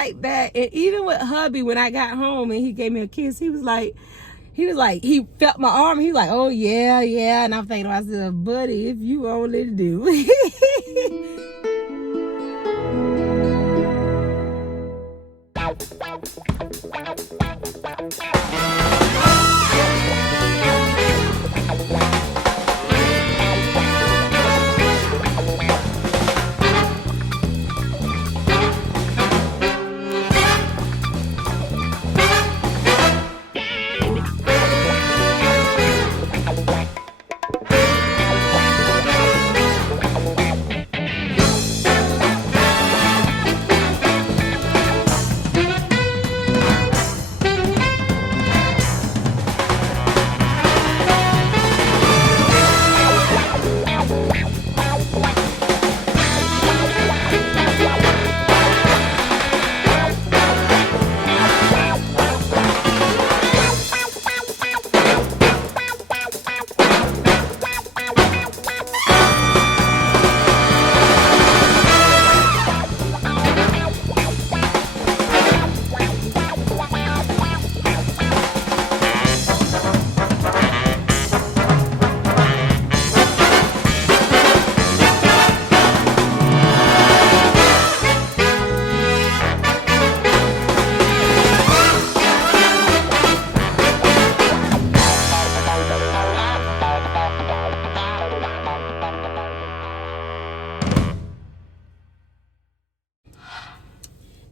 like that. And even with hubby, when I got home and he gave me a kiss, he felt my arm. He was like, oh yeah, yeah. And I'm thinking to myself, buddy, if you only do.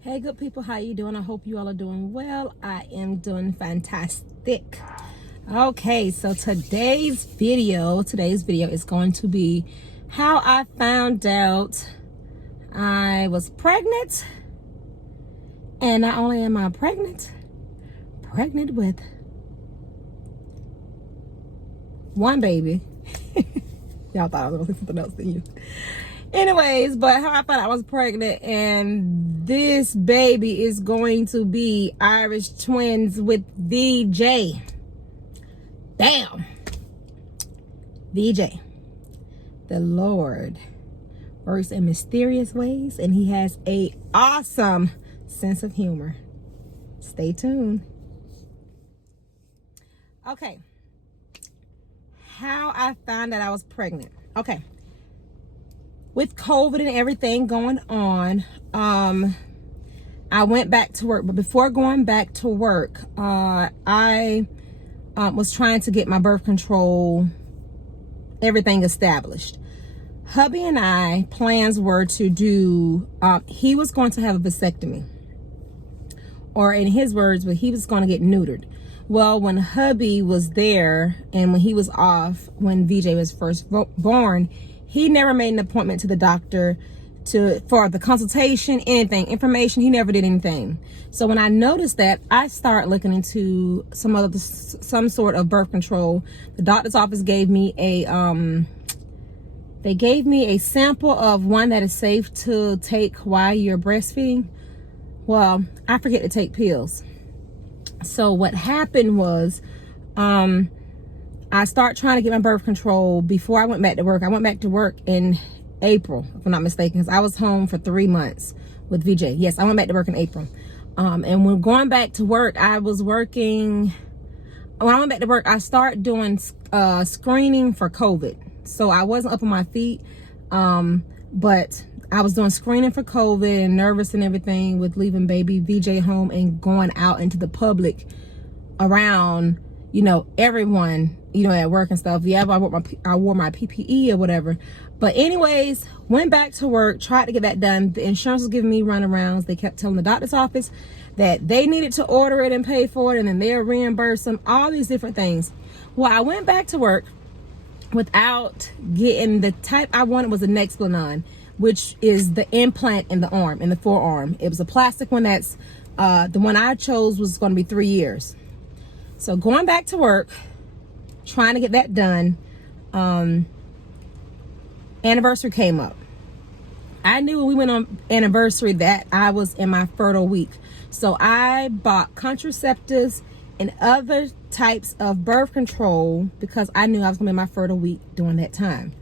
Hey good people, how you doing? I hope you all are doing well. I am doing fantastic. Okay, so today's video is going to be how I found out I was pregnant. And not only am I pregnant with one baby. Y'all thought I was gonna say something else, didn't you? Anyways, but how I found out I was pregnant, and this baby is going to be Irish twins with VJ. Bam! VJ. The Lord works in mysterious ways, and he has a awesome sense of humor. Stay tuned. Okay. How I found out I was pregnant. Okay. With COVID and everything going on, I went back to work. But before going back to work, I was trying to get my birth control, everything established. Hubby and I, plans were to do, he was going to have a vasectomy. Or in his words, but he was going to get neutered. Well, when hubby was there and when he was off, when VJ was first born, he never made an appointment to the doctor for the consultation, anything, information. He never did anything. So when I noticed that, I started looking into some sort of birth control. The doctor's office gave me a sample of one that is safe to take while you're breastfeeding. Well, I forget to take pills. So what happened was, I started trying to get my birth control before I went back to work. I went back to work in April, if I'm not mistaken, because I was home for 3 months with VJ. Yes, I went back to work in April. And when going back to work, I was working. When I went back to work, I started doing screening for COVID. So I wasn't up on my feet, but I was doing screening for COVID and nervous and everything with leaving baby VJ home and going out into the public around, everyone, at work and stuff. Yeah, I wore my PPE or whatever. But anyways, went back to work, tried to get that done. The insurance was giving me runarounds. They kept telling the doctor's office that they needed to order it and pay for it, and then they'll reimburse them, all these different things. Well, I went back to work without getting the type I wanted. Was a Nexplanon, which is the implant in the arm, in the forearm. It was a plastic one. That's the one I chose was going to be 3 years. So going back to work, trying to get that done, anniversary came up. I knew when we went on anniversary that I was in my fertile week. So I bought contraceptives and other types of birth control because I knew I was going to be in my fertile week during that time.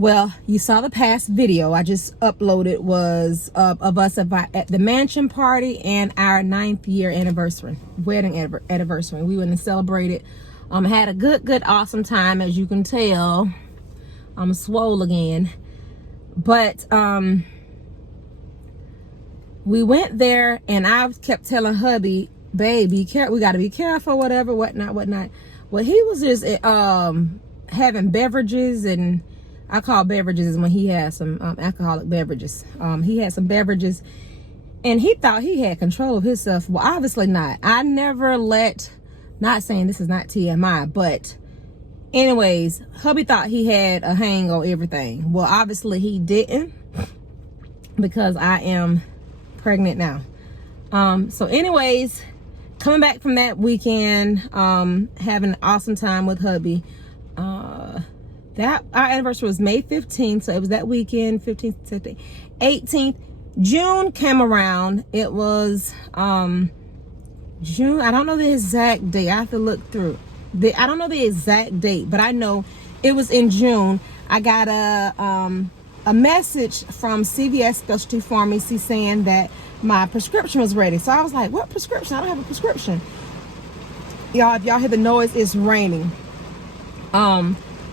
Well, you saw the past video I just uploaded was of us at the mansion party and our 9th year anniversary, wedding anniversary. We went and celebrated. Had a good, awesome time. As you can tell, I'm swole again. But we went there, and I kept telling hubby, babe, be careful, we got to be careful, whatnot. Well, he was just having beverages, and I call beverages when he has some alcoholic beverages. He had some beverages, and he thought he had control of himself. Well, obviously not. I never let, not saying this is not TMI, but anyways, hubby thought he had a hang on everything. Well, obviously he didn't, because I am pregnant now. So anyways, coming back from that weekend, having an awesome time with hubby. That our anniversary was May 15th, so it was that weekend, 15th, 16th, 18th. June came around. It was June. I don't know the exact date. I have to look through. I don't know the exact date, but I know it was in June. I got a message from CVS Specialty Pharmacy saying that my prescription was ready. So I was like, what prescription? I don't have a prescription. Y'all, if y'all hear the noise, it's raining.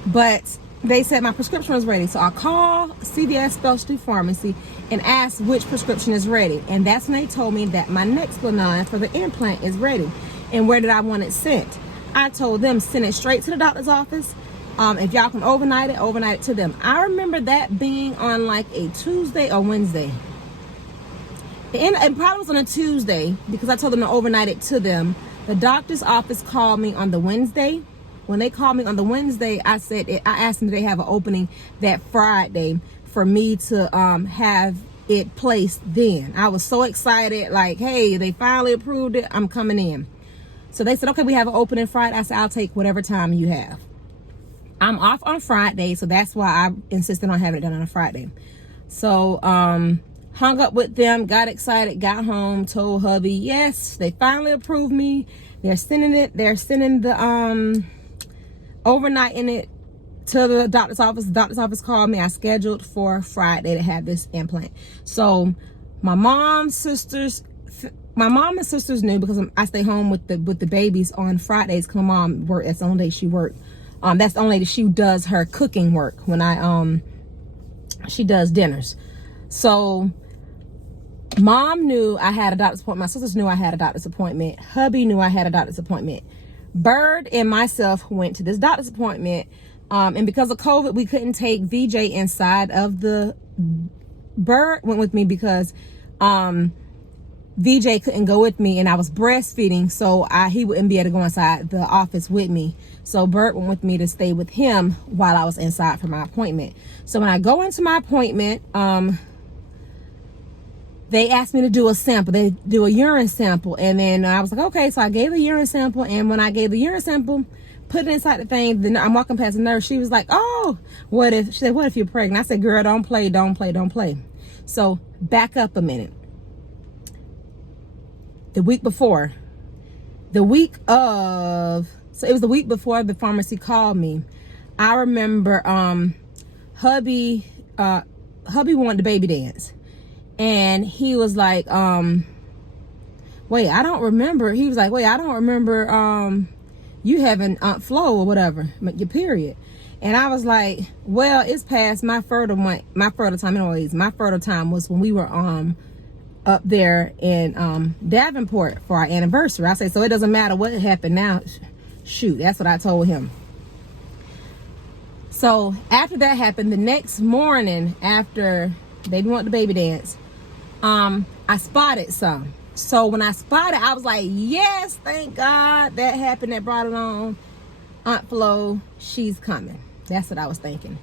But they said my prescription was ready. So I called CVS Specialty Pharmacy and asked which prescription is ready. And that's when they told me that my Nexplanon for the implant is ready. And where did I want it sent? I told them, send it straight to the doctor's office. If y'all can overnight it to them. I remember that being on like a Tuesday or Wednesday. It probably was on a Tuesday, because I told them to overnight it to them. The doctor's office called me on the Wednesday. When they called me on the Wednesday, I asked them if they have an opening that Friday for me to have it placed then. I was so excited, like, hey, they finally approved it, I'm coming in. So they said, okay, we have an opening Friday. I said, I'll take whatever time you have. I'm off on Friday, so that's why I insisted on having it done on a Friday. So hung up with them, got excited, got home, told hubby, yes, they finally approved me. They're sending the overnighting it to the doctor's office. The doctor's office called me. I scheduled for Friday to have this implant. So my mom and sisters knew, because I stay home with the babies on Fridays, because my mom worked. That's the only day she worked. That's the only day she does her cooking work, when she does dinners. So mom knew I had a doctor's appointment. My sisters knew I had a doctor's appointment. Hubby knew I had a doctor's appointment. Bird and myself went to this doctor's appointment. And because of COVID, we couldn't take VJ inside of the... Bird went with me because VJ couldn't go with me, and I was breastfeeding, so he wouldn't be able to go inside the office with me. So Bert went with me to stay with him while I was inside for my appointment. So when I go into my appointment, they asked me to do a sample. They do a urine sample, and then I was like, okay. So I gave a urine sample, and when I gave the urine sample, put it inside the thing, then I'm walking past the nurse. She was like, oh, she said, what if you're pregnant? I said, girl, don't play. So back up a minute. So it was the week before the pharmacy called me. I remember hubby wanted the baby dance, and he was like, wait, I don't remember. He was like, wait, I don't remember you having flow or whatever, your period. And I was like, well, it's past my fertile time. Anyways, my fertile time was when we were up there in Davenport for our anniversary. I say, so it doesn't matter what happened now. Shoot, that's what I told him. So after that happened, the next morning after they want the baby dance, I spotted some. So when I spotted, I was like, yes, thank God that happened, that brought it on. Aunt Flo, she's coming. That's what I was thinking.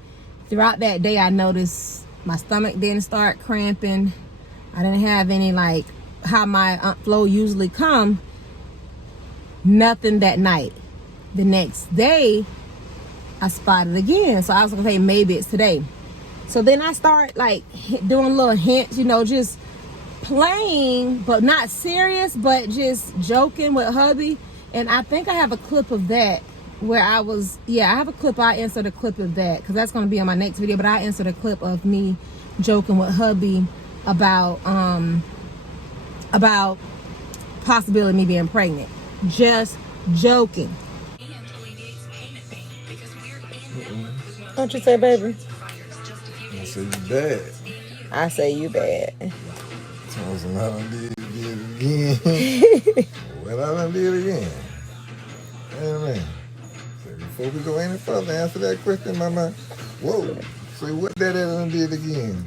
Throughout that day, I noticed my stomach didn't start cramping. I didn't have any, like, how my Aunt Flo usually come. Nothing that night. The next day, I spotted again. So I was like, okay, maybe it's today. So then I start, like, doing little hints, just playing, but not serious, but just joking with hubby. And I think I have a clip of that where I was, I have a clip. I insert a clip of that because that's going to be on my next video, but I insert a clip of me joking with hubby about possibility of me being pregnant. Just joking. Don't you say, baby? I say you bad. I say you bad. Thomas and I done did it again. Well, I done did it again. Amen. So before we go any further, answer that question, Mama. Whoa. Say what that done did again.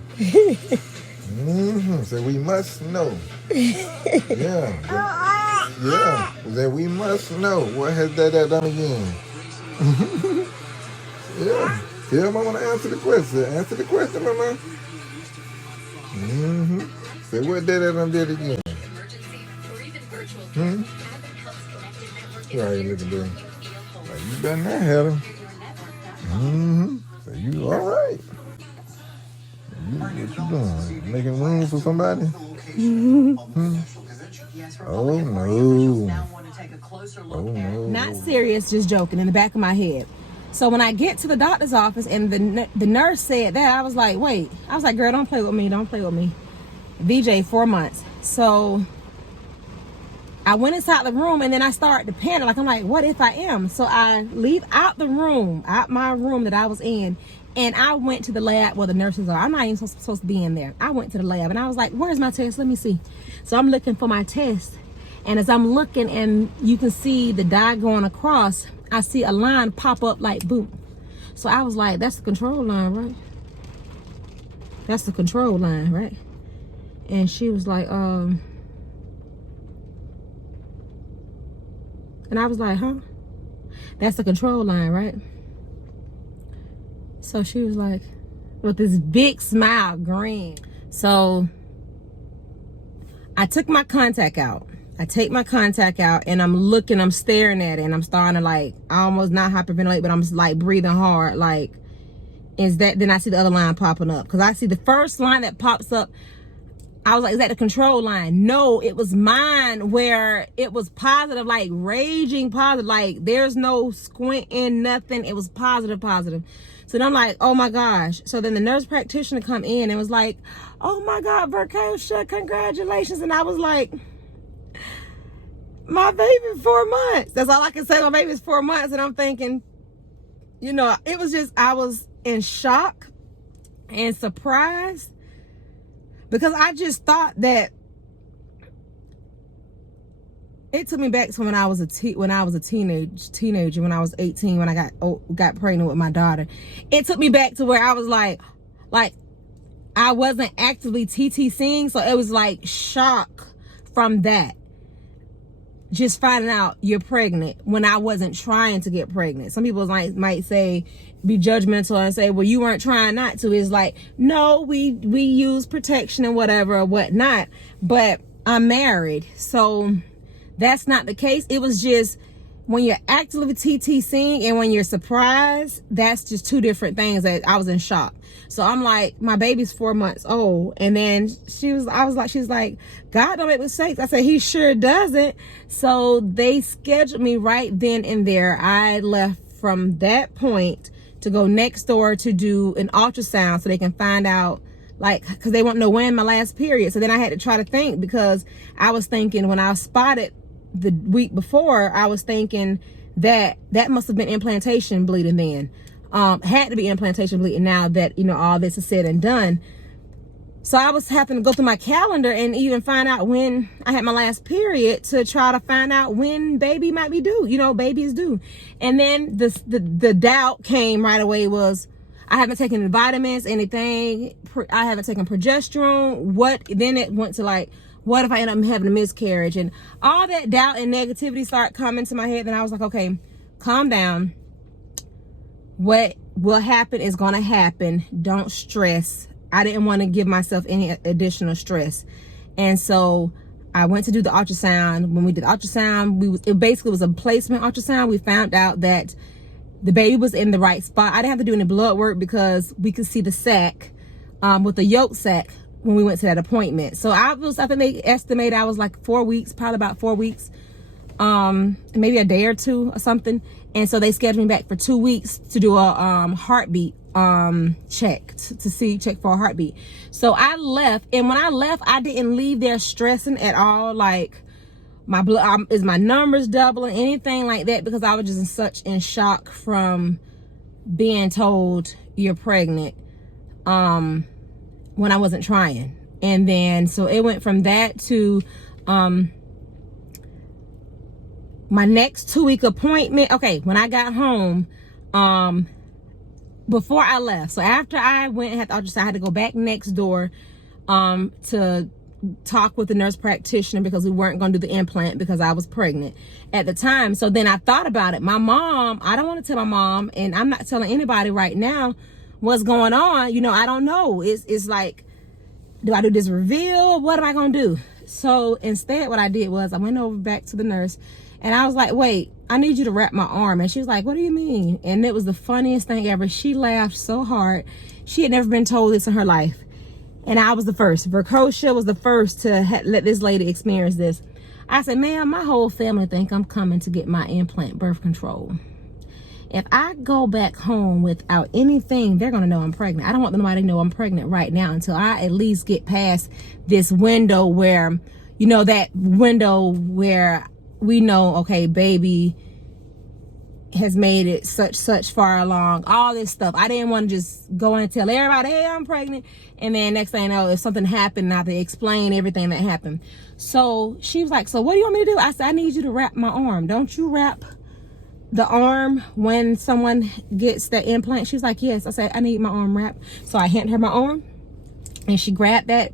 So we must know. Yeah. That we must know. What has that done again? Yeah. Tell Mama to answer the question. Answer the question, Mama. Say what that done did again. How you looking, baby? Like you better not have him. So you all right? What you doing? Making room for somebody? Oh no! Oh no! Not serious, just joking in the back of my head. So when I get to the doctor's office and the nurse said that, I was like, wait. I was like, girl, don't play with me. Don't play with me. VJ, 4 months. So I went inside the room and then I started to panic. Like, I'm like, what if I am? So I leave out the room, out my room that I was in. And I went to the lab where the nurses are. I'm not even supposed to be in there. I went to the lab and I was like, where's my test? Let me see. So I'm looking for my test. And as I'm looking and you can see the dye going across, I see a line pop up like boom. So I was like, that's the control line, right? That's the control line, right? And she was like, and I was like, huh? That's the control line, right? So she was like, with this big smile, grin. So I took my contact out. I take my contact out and I'm looking, I'm staring at it and I'm starting to like, almost not hyperventilate, but I'm just like breathing hard. Like, is that, then I see the other line popping up. Cause I see the first line that pops up. I was like, is that the control line? No, it was mine where it was positive, like raging positive. Like there's no squinting, nothing. It was positive. So then I'm like, oh my gosh. So then the nurse practitioner come in and was like, oh my God, Verkosha, congratulations. And I was like, my baby 4 months. That's all I can say. My baby's 4 months. And I'm thinking, you know, it was just, I was in shock and surprised because I just thought that it took me back to when I was a teenager, when I was 18, when I got pregnant with my daughter. It took me back to where I was like I wasn't actively TTCing, so it was like shock from that. Just finding out you're pregnant when I wasn't trying to get pregnant. Some people might say, be judgmental and say, well, you weren't trying not to. It's like, no, we use protection and whatever or whatnot, but I'm married. So that's not the case. It was just when you're actively TTCing and when you're surprised, that's just two different things. That I was in shock. So I'm like, my baby's 4 months old. And then she was like, God don't make mistakes. I said, he sure doesn't. So they scheduled me right then and there. I left from that point to go next door to do an ultrasound so they can find out, like, because they want to know when my last period. So then I had to try to think, because I was thinking when I was spotted the week before, I was thinking that must have been implantation bleeding then. Had to be implantation bleeding now that, you know, all this is said and done. So I was having to go through my calendar and even find out when I had my last period to try to find out when baby might be due. You know, baby is due. And then the doubt came right away was, I haven't taken vitamins, anything. I haven't taken progesterone. Then it went to like, what if I end up having a miscarriage? And all that doubt and negativity started coming to my head. Then I was like, okay, calm down. What will happen is going to happen. Don't stress. I didn't want to give myself any additional stress. And so I went to do the ultrasound. When we did the ultrasound, it basically was a placement ultrasound. We found out that the baby was in the right spot. I didn't have to do any blood work because we could see the sac with the yolk sac when we went to that appointment. So I think they estimated I was like 4 weeks, probably about 4 weeks, maybe a day or two or something. And so they scheduled me back for 2 weeks to do a heartbeat check, to check for a heartbeat. So I left, and when I left, I didn't leave there stressing at all, like my blood is my numbers doubling, anything like that, because I was just in shock from being told you're pregnant when I wasn't trying. And then so it went from that to my next 2-week appointment. Okay, when I got home, before I left, so after I went and had the ultrasound, I had to go back next door to talk with the nurse practitioner, because we weren't going to do the implant because I was pregnant at the time. So then I thought about it. My mom, I don't want to tell my mom, and I'm not telling anybody right now what's going on. You know, I don't know. It's like, do I do this reveal? What am I going to do? So instead, what I did was I went over back to the nurse, and I was like, wait, I need you to wrap my arm. And she was like, what do you mean? And it was the funniest thing ever. She laughed so hard. She had never been told this in her life. And I was the first. Vercosia was the first to let this lady experience this. I said, ma'am, my whole family think I'm coming to get my implant birth control. If I go back home without anything, they're going to know I'm pregnant. I don't want nobody to know I'm pregnant right now until I at least get past this window where, you know, that window where we know, okay, baby has made it such far along, all this stuff. I didn't want to just go and tell everybody, hey, I'm pregnant, and then next thing you know, if something happened, I have to explain everything that happened. So she was like, so what do you want me to do? I said, I need you to wrap my arm. Don't you wrap the arm when someone gets the implant? She was like, yes. I said, I need my arm wrapped. So I handed her my arm, and she grabbed that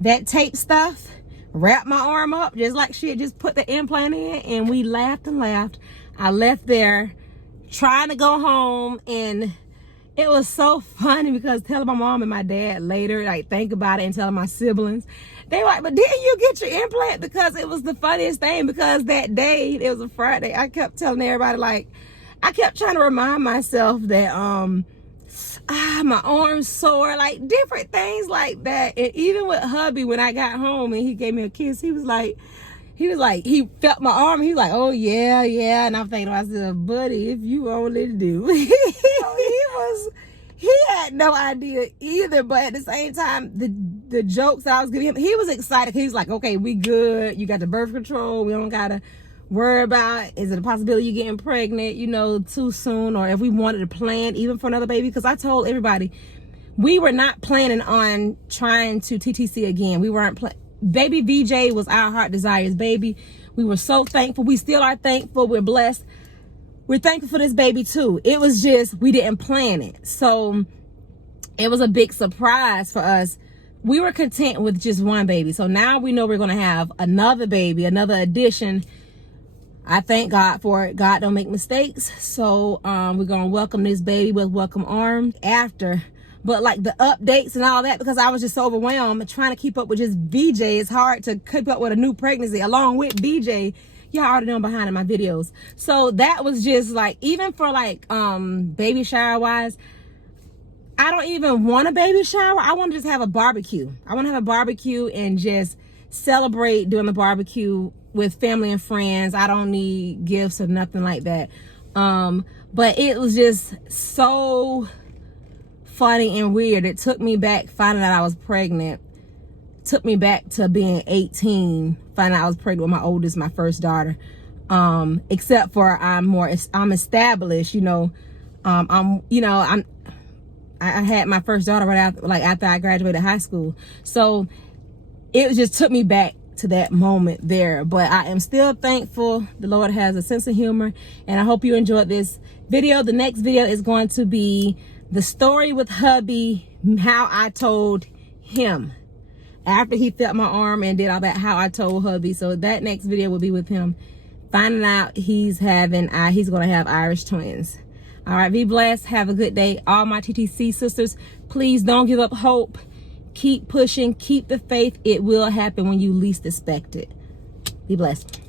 that tape stuff, wrapped my arm up just like she had just put the implant in, and we laughed and laughed. I left there trying to go home, and it was so funny because telling my mom and my dad later, like, think about it, and telling my siblings, they were like, but didn't you get your implant? Because it was the funniest thing, because that day, it was a Friday, I kept telling everybody, like, I kept trying to remind myself that my arm's sore, like different things like that. And even with hubby, when I got home and he gave me a kiss, he felt my arm. He was like, oh yeah. And I'm thinking to myself, buddy, if you only do. He had no idea either. But at the same time, the jokes I was giving him, he was excited. He's like, okay, we good. You got the birth control. We don't got to worry about, is it a possibility you getting pregnant, you know, too soon, or if we wanted to plan even for another baby. Because I told everybody, we were not planning on trying to TTC again. We weren't baby VJ was our heart desires baby. We were so thankful. We still are thankful. We're blessed. We're thankful for this baby too. It was just, we didn't plan it. So it was a big surprise for us. We were content with just one baby. So now we know we're going to have another baby, another addition. I thank God for it. God don't make mistakes. So we're going to welcome this baby with welcome arms after. But like the updates and all that, because I was just so overwhelmed trying to keep up with just BJ. It's hard to keep up with a new pregnancy along with BJ. Y'all already know I'm behind in my videos. So that was just like, even for like baby shower wise, I don't even want a baby shower. I want to just have a barbecue. I want to have a barbecue and just celebrate doing the barbecue with family and friends. I don't need gifts or nothing like that. But it was just so funny and weird. It took me back, finding out I was pregnant. Took me back to being 18, finding out I was pregnant with my oldest, my first daughter. Except for I'm established, you know. I had my first daughter right after I graduated high school. So it just took me back to that moment there. But I am still thankful. The Lord has a sense of humor, and I hope you enjoyed this video. The next video is going to be the story with hubby, how I told him after he felt my arm and did all that, how I told hubby. So that next video will be with him finding out he's going to have Irish twins. All right, be blessed. Have a good day. All my TTC sisters, please don't give up hope. Keep pushing. Keep the faith. It will happen when you least expect it. Be blessed.